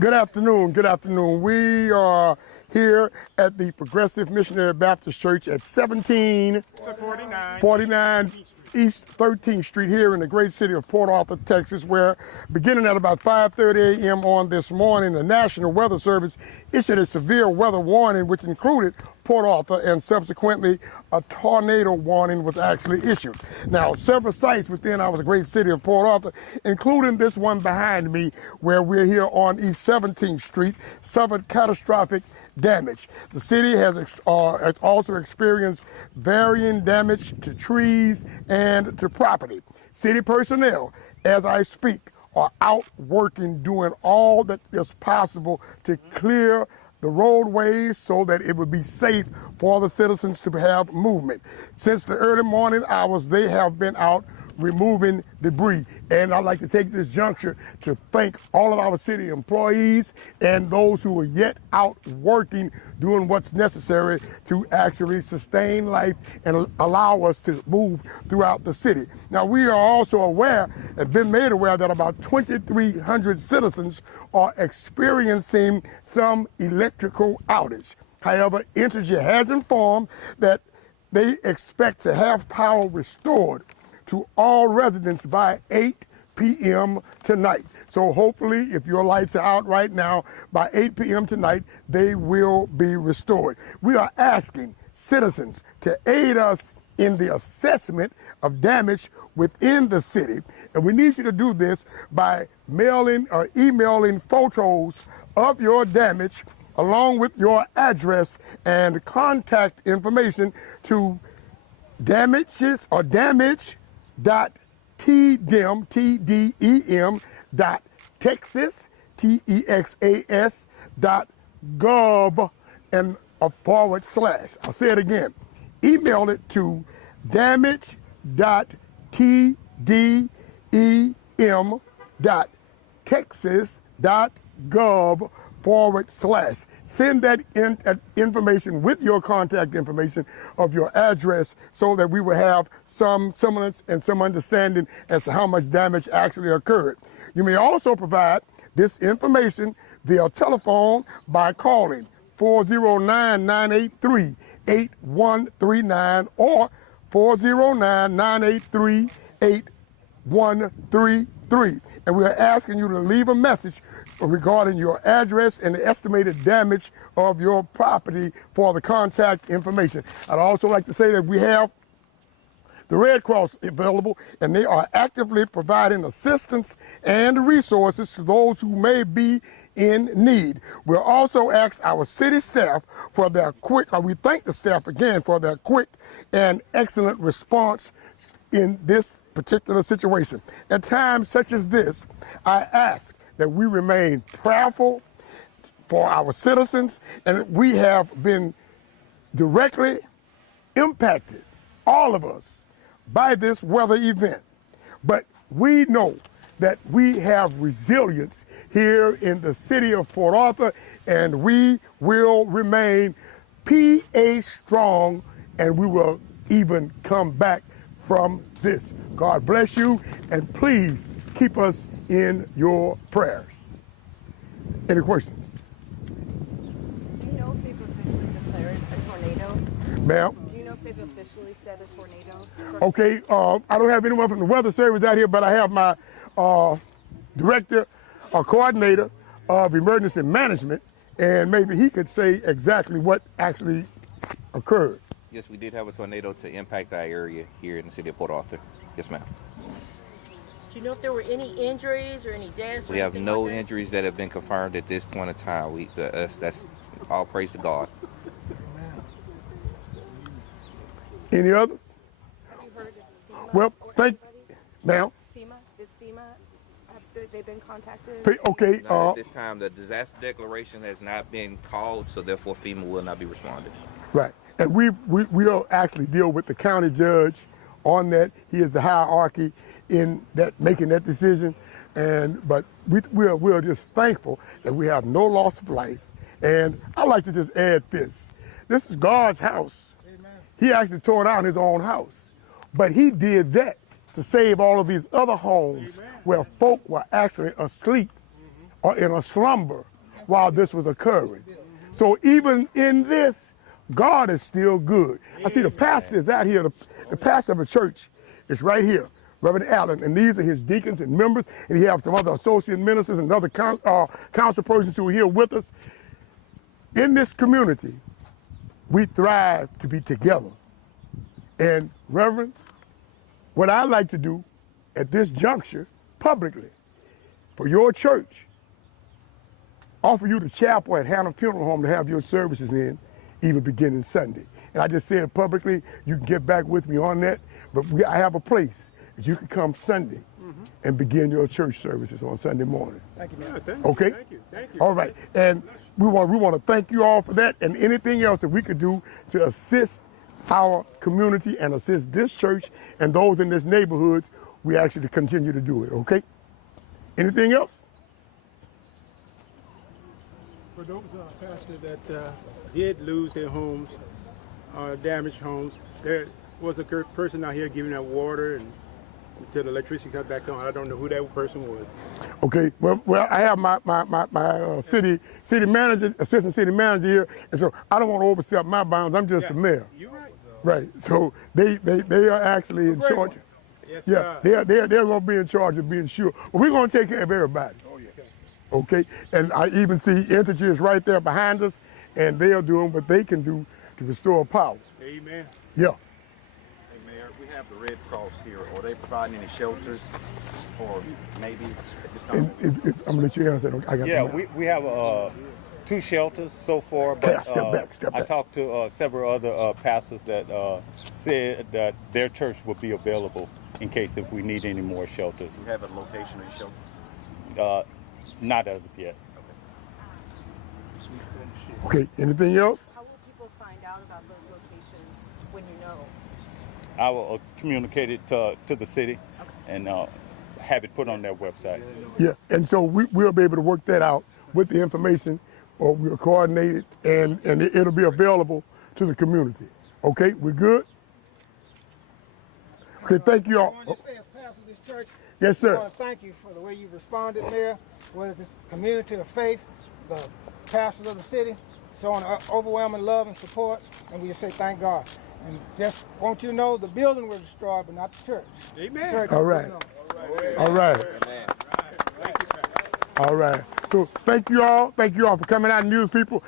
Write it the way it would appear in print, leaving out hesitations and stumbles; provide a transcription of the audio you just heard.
Good afternoon. Good afternoon. We are here at the Progressive Missionary Baptist Church at 1749 East 13th Street here in the great city of Port Arthur, Texas, where beginning at about 5:30 a.m. on this morning, the National Weather Service issued a severe weather warning, which included Port Arthur, and subsequently a tornado warning was actually issued. Now, several sites within our great city of Port Arthur, including this one behind me, where we're here on East 17th Street, suffered catastrophic damage. The city has also experienced varying damage to trees and to property. City personnel, as I speak, are out working, doing all that is possible to clear the roadways so that it would be safe for the citizens to have movement. Since the early morning hours, they have been out removing debris. And I'd like to take this juncture to thank all of our city employees and those who are yet out working, doing what's necessary to actually sustain life and allow us to move throughout the city. Now, we are also aware, have been made aware, that about 2,300 citizens are experiencing some electrical outage. However, Entergy has informed that they expect to have power restored to all residents by 8 p.m. tonight. So hopefully, if your lights are out right now, by 8 p.m. tonight, they will be restored. We are asking citizens to aid us in the assessment of damage within the city. And we need you to do this by mailing or emailing photos of your damage along with your address and contact information to damage.tdem.texas, texas.gov and a /. I'll say it again. Email it to damage.tdem.texas.gov /. Send that information with your contact information of your address so that we will have some semblance and some understanding as to how much damage actually occurred. You may also provide this information via telephone by calling 409-983-8139 or 409-983-8133. And we are asking you to leave a message regarding your address and the estimated damage of your property for the contact information. I'd also like to say that we have the Red Cross available, and they are actively providing assistance and resources to those who may be in need. We'll also ask our city staff for their we thank the staff again for their quick and excellent response in this particular situation. At times such as this, I ask that we remain prayerful for our citizens, and we have been directly impacted, all of us, by this weather event. But we know that we have resilience here in the city of Port Arthur, and we will remain PA strong, and we will even come back from this. God bless you, and please keep us in your prayers. Any questions? Do you know if they've officially declared a tornado? Ma'am? Do you know if they've officially said a tornado? Okay, I don't have anyone from the weather service out here, but I have my director or coordinator of emergency management, and maybe he could say exactly what actually occurred. Yes, we did have a tornado to impact our area here in the city of Port Arthur. Yes, ma'am. Do you know if there were any injuries or any deaths? We have no injuries that have been confirmed at this point in time. That's all praise to God. Any others? Have you heard of FEMA? Well, ma'am. FEMA? Is FEMA, have they been contacted? Okay. At this time, the disaster declaration has not been called, so therefore FEMA will not be responding. Right. And we'll actually deal with the county judge on that. He is the hierarchy in that making that decision. But we're just thankful that we have no loss of life. And I'd like to just add this. This is God's house. Amen. He actually tore down his own house. But he did that to save all of these other homes. Amen. Where folk were actually asleep or in a slumber while this was occurring. So even in this, God is still good. I see the pastor is out here. The pastor of the church is right here, Reverend Allen, and these are his deacons and members, and he has some other associate ministers and other council persons who are here with us. In this community, we thrive to be together. And Reverend, what I like to do at this juncture, publicly, for your church, offer you the chapel at Hannah Funeral Home to have your services in, even beginning Sunday. And I just said publicly, you can get back with me on that, but I have a place that you can come Sunday and begin your church services on Sunday morning. Thank you, man. Okay? Thank you. All right. And we want to thank you all for that, and anything else that we could do to assist our community and assist this church and those in this neighborhood, we ask you to continue to do it, okay? Anything else? For those Pastor that did lose their homes, damaged homes, there was a person out here giving out water and until the electricity got back on. I don't know who that person was. Okay. Well, I have my city manager, assistant city manager here, and so I don't want to overstep my bounds. I'm just the mayor. You're right. Right. So they are actually in charge. Yes, Yeah, sir. they're going to be in charge of being sure. Well, we're going to take care of everybody. Oh, yeah. Okay. And I even see Entity is right there behind us, and they are doing what they can do to restore power. Amen. Yeah. Hey, Mayor, we have the Red Cross here. Are they providing any shelters or maybe at this time? And if, I'm gonna let you answer that. I got Yeah, the we have 2 shelters so far, Yeah, but step back. I talked to several other pastors that said that their church will be available in case if we need any more shelters. Do you have a location of these shelters? Not as of yet. Okay. Anything else? How will people find out about those locations when you know? I will communicate it to the city and have it put on their website. Yeah. And so we'll be able to work that out with the information, or we'll coordinate it, and it'll be available to the community. Okay. We're good. Okay. Thank you I all. want to say, as pastor of this church, Yes, I sir. want to thank you for the way you responded, Mayor, whether it's this community of faith, the pastors of the city, showing overwhelming love and support, and we just say thank God. And just want you to know the building was destroyed, but not the church. Amen. Church All is right. going on. All right. All right. So thank you all. Thank you all for coming out, news people.